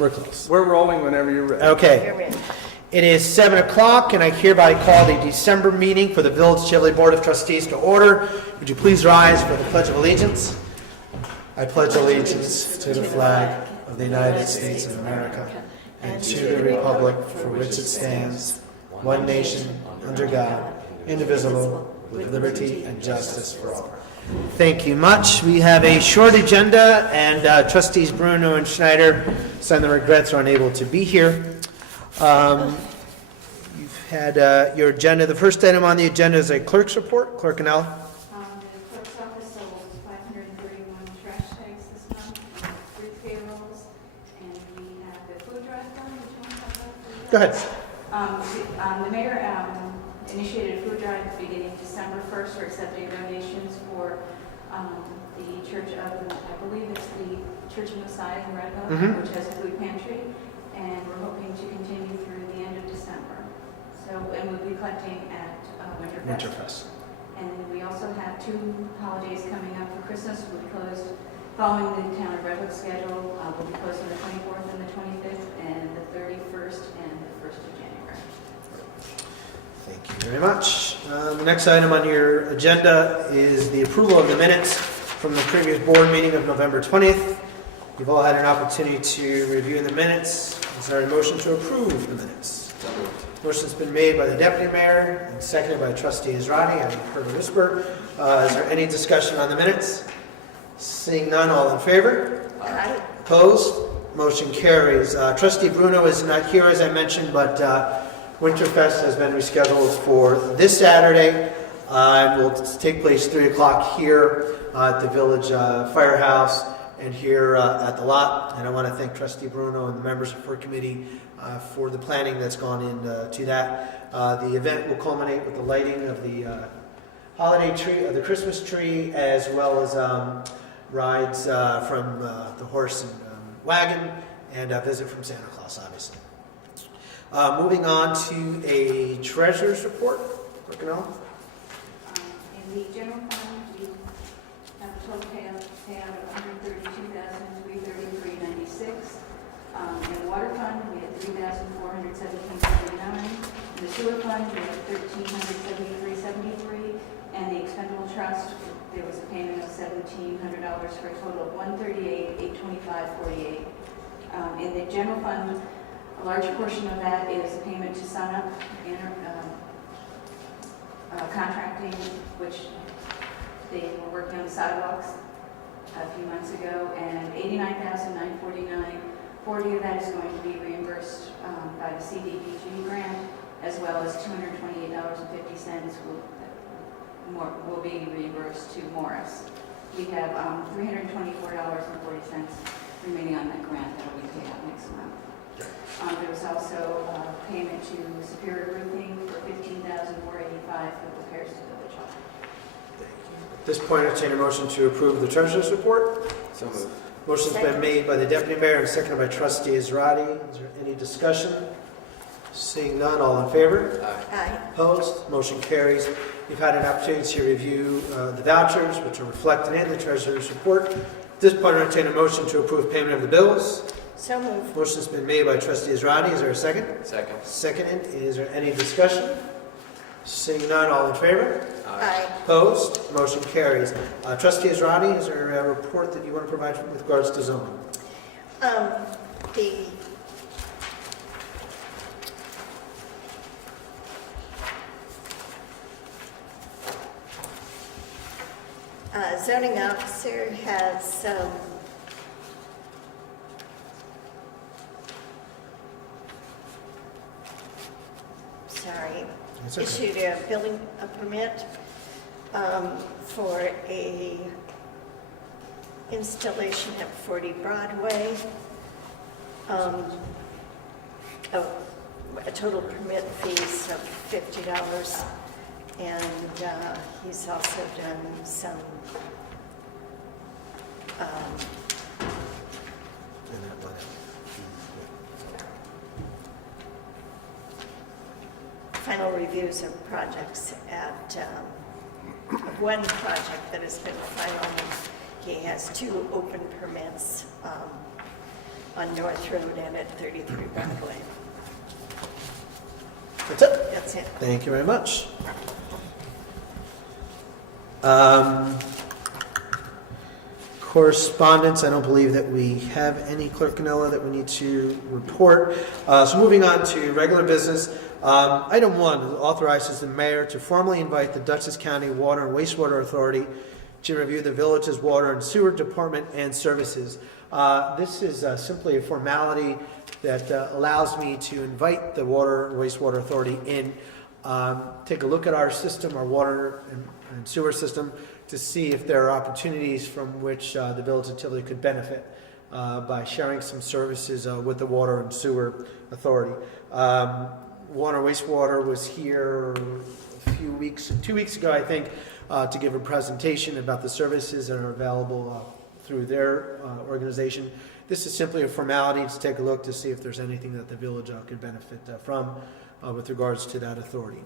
We're close. We're rolling whenever you're ready. Okay. You're in. It is 7 o'clock, and I hereby call the December meeting for the Village Tivoli Board of Trustees to order. Would you please rise for the Pledge of Allegiance? I pledge allegiance to the flag of the United States of America and to the republic for which it stands, one nation, under God, indivisible, with liberty and justice for all. Thank you much. We have a short agenda, and Trustees Bruno and Schneider send their regrets are unable to be here. You've had your agenda. The first item on the agenda is a clerk's report. Clerk Canal. The clerk's office sold 531 trash tags this month, 3 payrolls, and we have the food drive fund. Which one have that? Go ahead. The mayor initiated a food drive beginning December 1st for accepting donations for the Church of, I believe it's the Church of Messiah in Redhill, which has a food pantry, and we're hoping to continue through the end of December. So, and we'll be collecting at Winterfest. And then we also have 2 holidays coming up for Christmas. We'll be closed following the town of Redwood schedule. We'll be closed on the 24th and the 25th, and the 31st and the 1st of January. Thank you very much. The next item on your agenda is the approval of the minutes from the previous board meeting of November 20th. You've all had an opportunity to review the minutes. Is there a motion to approve the minutes? Motion's been made by the deputy mayor and seconded by trustee Israedi. I heard a whisper. Is there any discussion on the minutes? Seeing none, all in favor? Aye. Opposed? Motion carries. Trustee Bruno is not here, as I mentioned, but Winterfest has been rescheduled for this Saturday. It will take place 3 o'clock here at the Village Firehouse and here at the lot. And I want to thank Trustee Bruno and the members of her committee for the planning that's gone into that. The event will culminate with the lighting of the holiday tree, of the Christmas tree, as well as rides from the horse and wagon, and a visit from Santa Claus, obviously. Moving on to a treasurer's report. Clerk Canal. In the general fund, we have a total payout of $132,333.96. In the water fund, we had $3,417.79. In the sewer fund, we had $1,373.73. And the expendable trust, there was a payment of $1,700 for a total of $138,825.48. In the general fund, a large portion of that is a payment to SunUp Contracting, which they were working on the sidewalks a few months ago, and $89,949.40 of that is going to be reimbursed by the CDBG grant, as well as $228.50 will be reimbursed to Morris. We have $324.40 remaining on that grant that will be paid out next month. There was also a payment to Superior Roofing for $15,485 for repairs to Village Hall. At this point, I entertain a motion to approve the treasurer's report. So moved. Motion's been made by the deputy mayor and seconded by trustee Israedi. Is there any discussion? Seeing none, all in favor? Aye. Opposed? Motion carries. You've had an opportunity to review the vouchers, which are reflected in the treasurer's report. At this point, I entertain a motion to approve payment of the bills. So moved. Motion's been made by trustee Israedi. Is there a second? Second. Seconded. Is there any discussion? Seeing none, all in favor? Aye. Opposed? Motion carries. Trustee Israedi, is there a report that you want to provide with regards to zoning? The zoning officer has That's okay. issued a building permit for a installation at 40 Broadway. A total permit fees of $50, and he's also done some final reviews of projects at one project that has been final. He has 2 open permits on North Road and at 33 Broadway. That's it. That's it. Thank you very much. Correspondence, I don't believe that we have any, Clerk Canella, that we need to report. So moving on to regular business. Item 1 authorizes the mayor to formally invite the Dutchess County Water and Wastewater Authority to review the village's water and sewer department and services. This is simply a formality that allows me to invite the Water and Wastewater Authority in, take a look at our system, our water and sewer system, to see if there are opportunities from which the village of Tivoli could benefit by sharing some services with the Water and Sewer Authority. Water and Wastewater was here a few weeks, 2 weeks ago, I think, to give a presentation about the services that are available through their organization. This is simply a formality to take a look to see if there's anything that the village could benefit from with regards to that authority.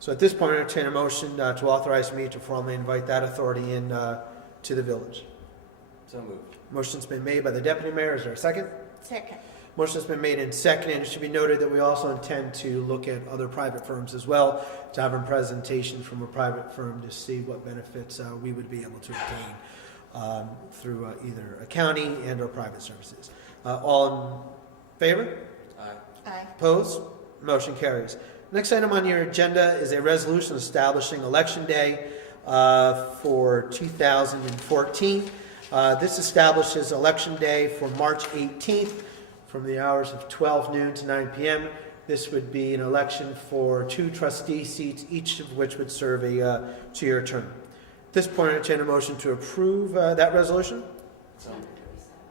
So at this point, I entertain a motion to authorize me to formally invite that authority in to the village. So moved. Motion's been made by the deputy mayor. Is there a second? Second. Motion's been made and seconded. It should be noted that we also intend to look at other private firms as well, to have a presentation from a private firm to see what benefits we would be able to obtain through either a county and or private services. All in favor? Aye. Aye. Opposed? Motion carries. Next item on your agenda is a resolution establishing Election Day for 2014. This establishes Election Day for March 18th from the hours of 12 noon to 9 p.m. This would be an election for 2 trustee seats, each of which would serve a 2-year term. At this point, I entertain a motion to approve that resolution. So moved.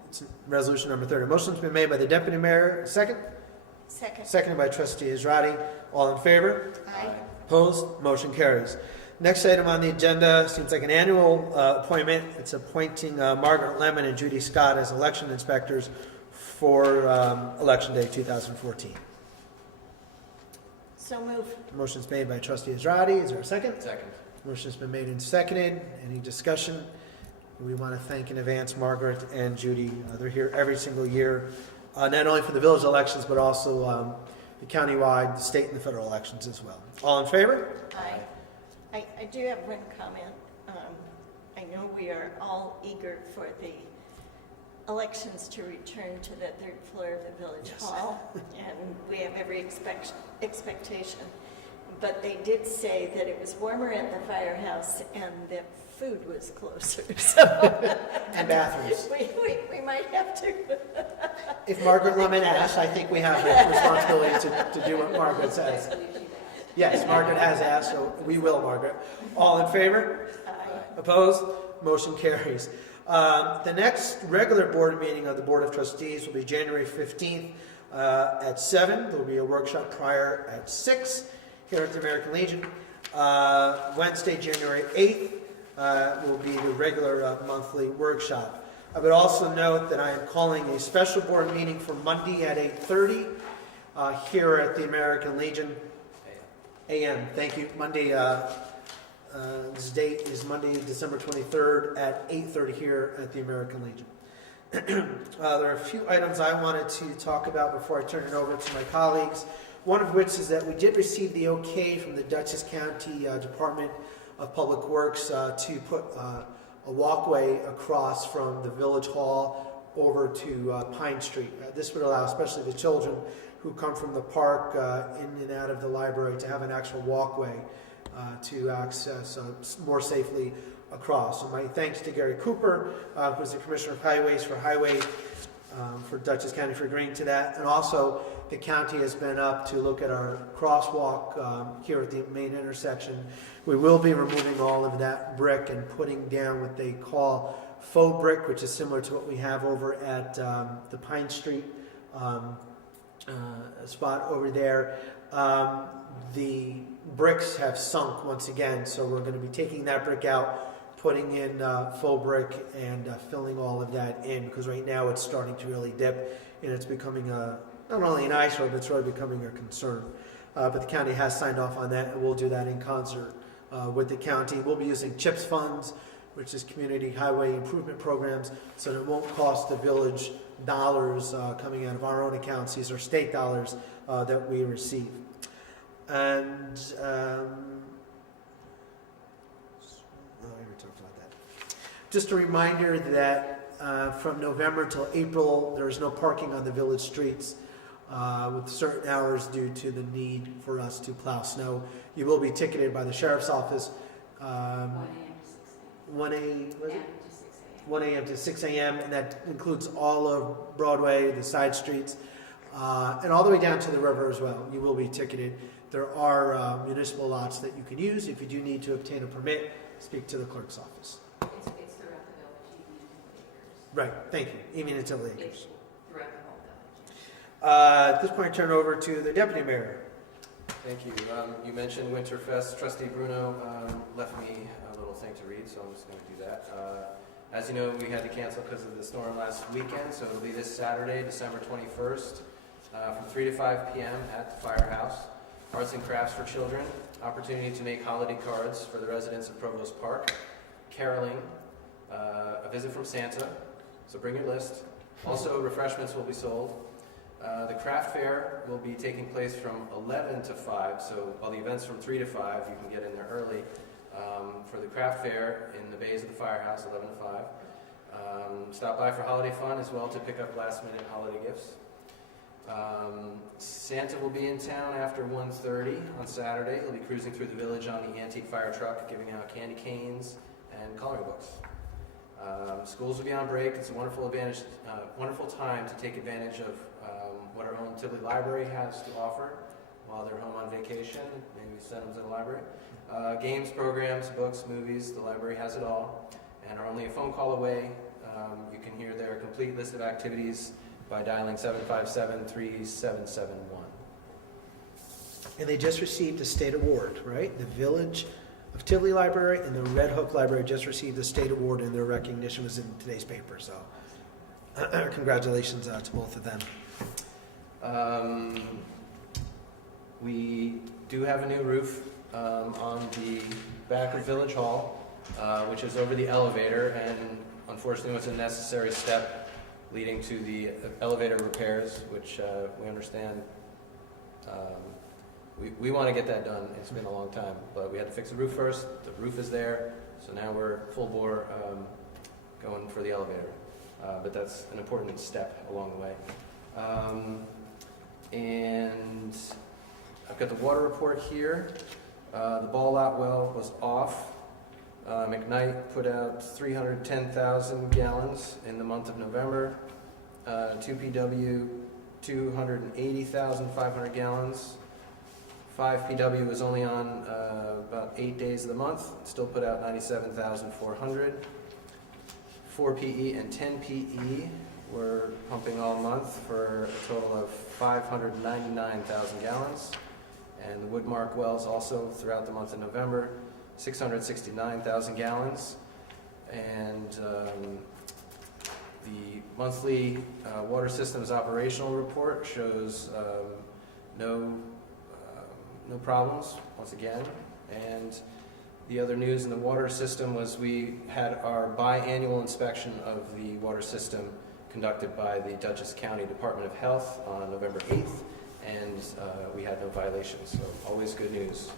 It's resolution number 30. Motion's been made by the deputy mayor. Second? Second. Seconded by trustee Israedi. All in favor? Aye. Opposed? Motion carries. Next item on the agenda seems like an annual appointment. It's appointing Margaret Lemon and Judy Scott as election inspectors for Election Day 2014. So move. Motion's made by trustee Israedi. Is there a second? Second. Motion's been made and seconded. Any discussion? We want to thank in advance Margaret and Judy. They're here every single year, not only for the village elections, but also the countywide, the state, and the federal elections as well. All in favor? Aye. I do have one comment. I know we are all eager for the elections to return to the 3rd floor of the village Yes. hall, and we have every expectation. But they did say that it was warmer at the firehouse and that food was closer. So And bathrooms. we might have to. If Margaret Lemon asks, I think we have the responsibility to do what Margaret says. Yes, Margaret has asked, so we will, Margaret. All in favor? Aye. Opposed? Motion carries. The next regular board meeting of the Board of Trustees will be January 15th at 7. There will be a workshop prior at 6 here at the American Legion. Wednesday, January 8th will be the regular monthly workshop. I would also note that I am calling a special board meeting for Monday at 8:30 here at the American Legion. A.M. Thank you. Monday, this date is Monday, December 23rd at 8:30 here at the American Legion. There are a few items I wanted to talk about before I turn it over to my colleagues. One of which is that we did receive the okay from the Dutchess County Department of Public Works to put a walkway across from the Village Hall over to Pine Street. This would allow especially the children who come from the park in and out of the library to have an actual walkway to access more safely across. So my thanks to Gary Cooper, who's the Commissioner of Highways for Dutchess County, for agreeing to that. And also the county has been up to look at our crosswalk here at the main intersection. We will be removing all of that brick and putting down what they call faux brick, which is similar to what we have over at the Pine Street spot over there. The bricks have sunk once again, so we're going to be taking that brick out, putting in faux brick and filling all of that in, because right now it's starting to really dip and it's becoming not only an eyesore, but it's really becoming a concern. But the county has signed off on that, and we'll do that in concert with the county. We'll be using CHIPS funds which is community highway improvement programs, so that it won't cost the village dollars coming out of our own accounts. These are state dollars that we receive. And I already talked about that. Just a reminder that from November till April, there is no parking on the village streets with certain hours due to the need for us to plow snow. You will be ticketed by the sheriff's office. 1 a.m. to 6 a.m. 1 a.m. was it? And to 6 a.m. 1 a.m. to 6 a.m., and that includes all of Broadway, the side streets, and all the way down to the river as well. You will be ticketed. There are municipal lots that you can use. If you do need to obtain a permit, speak to the clerk's office. It's throughout the village, even in Tivoli acres. Right, thank you. Even until the acres. It's throughout the whole village. At this point, I turn over to the deputy mayor. Thank you. You mentioned Winterfest. Trustee Bruno left me a little thing to read, so I'm just going to do that. As you know, we had to cancel because of the storm last weekend, so it'll be this Saturday, December 21st, from 3 to 5 p.m. at the Firehouse. Arts and crafts for children, opportunity to make holiday cards for the residents of Provost Park, caroling, a visit from Santa, so bring your list. Also, refreshments will be sold. The craft fair will be taking place from 11 to 5, so while the event's from 3 to 5, you can get in there early. For the craft fair in the bays of the Firehouse, 11 to 5. Stop by for holiday fun as well to pick up last-minute holiday gifts. Santa will be in town after 1:30 on Saturday. He'll be cruising through the village on the antique fire truck, giving out candy canes and coloring books. Schools will be on break. It's a wonderful time to take advantage of what our own Tivoli Library has to offer while they're home on vacation. Maybe send them to the library. Games, programs, books, movies, the library has it all, and are only a phone call away. You can hear their complete list of activities by dialing 757-3771. And they just received a state award, right? The Village of Tivoli Library and the Red Hook Library just received a state award, and their recognition was in today's paper. So congratulations to both of them. We do have a new roof on the back of Village Hall, which is over the elevator, and unfortunately was a necessary step leading to the elevator repairs, which we understand. We want to get that done. It's been a long time, but we had to fix the roof first. The roof is there, so now we're full bore going for the elevator. But that's an important step along the way. And I've got the water report here. The Ball Lot well was off. McKnight put out 310,000 gallons in the month of November. 2PW, 280,500 gallons. 5PW was only on about 8 days of the month. Still put out 97,400. 4PE and 10PE were pumping all month for a total of 599,000 gallons. And the Woodmark wells also throughout the month of November, 669,000 gallons. And the monthly water systems operational report shows no problems, once again. And the other news in the water system was we had our biannual inspection of the water system conducted by the Dutchess County Department of Health on November 8th, and we had no violations, so always good news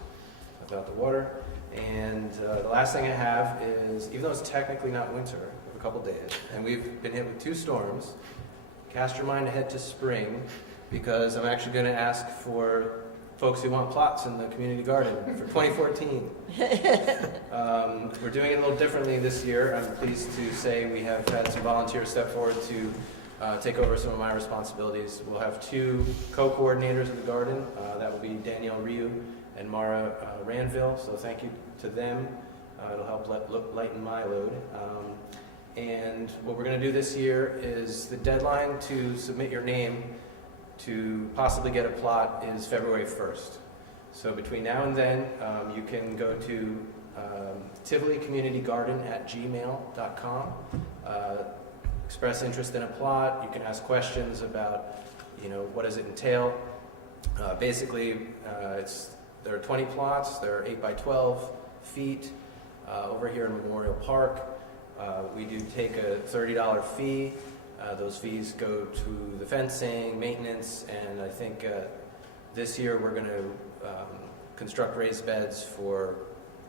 about the water. And the last thing I have is, even though it's technically not winter, we have a couple days, and we've been hit with 2 storms, cast your mind ahead to spring, because I'm actually going to ask for folks who want plots in the community garden for 2014. We're doing it a little differently this year. I'm pleased to say we have had some volunteers step forward to take over some of my responsibilities. We'll have 2 co-coordinators of the garden. That will be Danielle Ryu and Mara Ranville, so thank you to them. It'll help lighten my load. And what we're going to do this year is the deadline to submit your name to possibly get a plot is February 1st. So between now and then, you can go to TivoliCommunityGarden@gmail.com, express interest in a plot. You can ask questions about, what does it entail. Basically, there are 20 plots. They're 8 by 12 feet. over here in Memorial Park. We do take a $30 fee. Those fees go to the fencing, maintenance, and I think this year we're going to construct raised beds for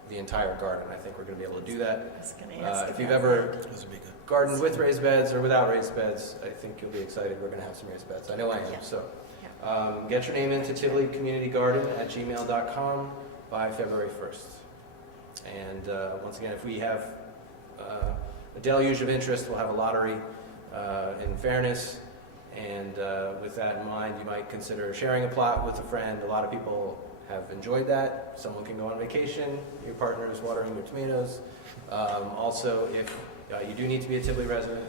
the entire garden. I think we're going to be able to do that. I was gonna ask If you've about ever Those would be good. gardened with raised beds or without raised beds, I think you'll be excited. We're going to have some raised beds. I know I am. Yeah. So get your name into tivoliCommunityGarden@gmail.com by February 1st. And once again, if we have a deluge of interest, we'll have a lottery in fairness. And with that in mind, you might consider sharing a plot with a friend. A lot of people have enjoyed that. Someone can go on vacation, your partner is watering your tomatoes. Also, if you do need to be a Tivoli resident,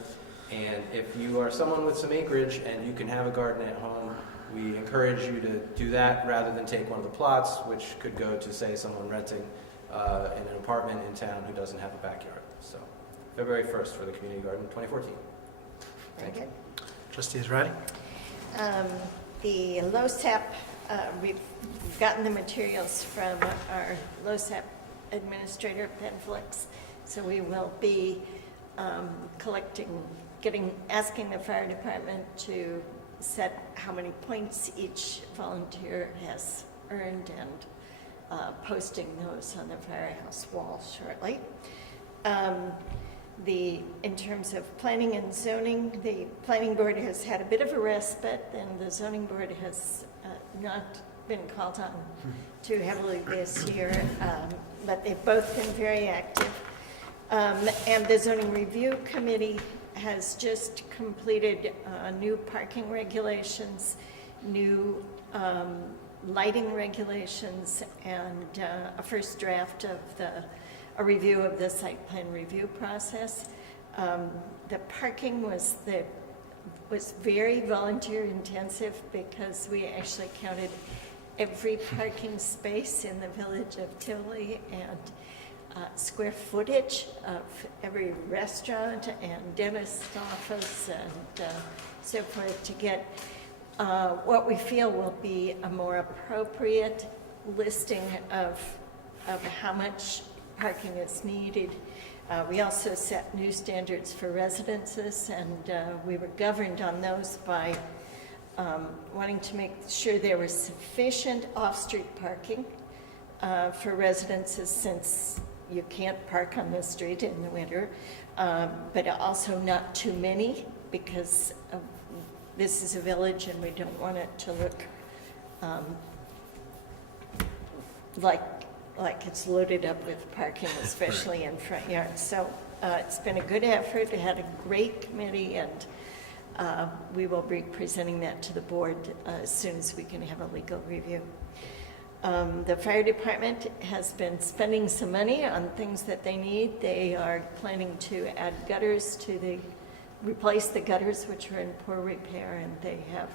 and if you are someone with some acreage and you can have a garden at home, we encourage you to do that rather than take one of the plots, which could go to, say, someone renting in an apartment in town who doesn't have a backyard. So, February 1st for the Community Garden 2014. Very good. Trustees ready? The LoSAP, we've gotten the materials from our LoSAP administrator, Penflix, so we will be asking the fire department to set how many points each volunteer has earned and posting those on the firehouse wall shortly. In terms of planning and zoning, the planning board has had a bit of a respite, and the zoning board has not been called on too heavily this year, but they've both been very active. And the zoning review committee has just completed new parking regulations, new lighting regulations, and a first draft of a review of the site plan review process. The parking was very volunteer intensive because we actually counted every parking space in the village of Tivoli and square footage of every restaurant and dentist office and so forth to get what we feel will be a more appropriate listing of how much parking is needed. We also set new standards for residences, and we were governed on those by wanting to make sure there was sufficient off-street parking for residences, since you can't park on the street in the winter, but also not too many, because this is a village and we don't want it to look like it's loaded up with parking, especially in front yards. So it's been a good effort. It had a great committee, and we will be presenting that to the board as soon as we can have a legal review. The fire department has been spending some money on things that they need. They are planning to add gutters replace the gutters, which are in poor repair, and they have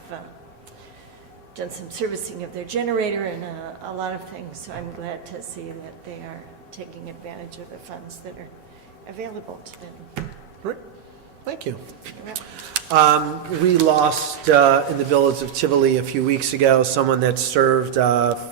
done some servicing of their generator and a lot of things. So I'm glad to see that they are taking advantage of the funds that are available to them. Great. Thank you. You're welcome. We lost in the village of Tivoli a few weeks ago someone that served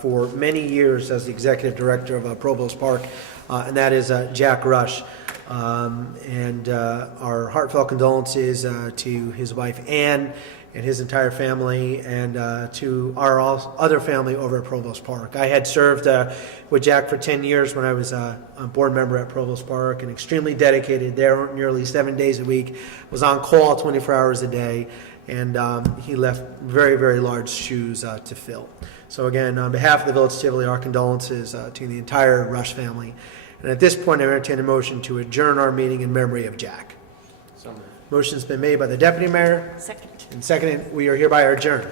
for many years as the executive director of Provost Park, and that is Jack Rush. And our heartfelt condolences to his wife Ann and his entire family, and to our other family over at Provost Park. I had served with Jack for 10 years when I was a board member at Provost Park, and extremely dedicated there nearly 7 days a week, was on call 24 hours a day, and he left very, very large shoes to fill. So again, on behalf of the Village of Tivoli, our condolences to the entire Rush family. And at this point, I entertain a motion to adjourn our meeting in memory of Jack. So moved. Motion's been made by the Deputy Mayor Second. and seconded. We are hereby adjourned.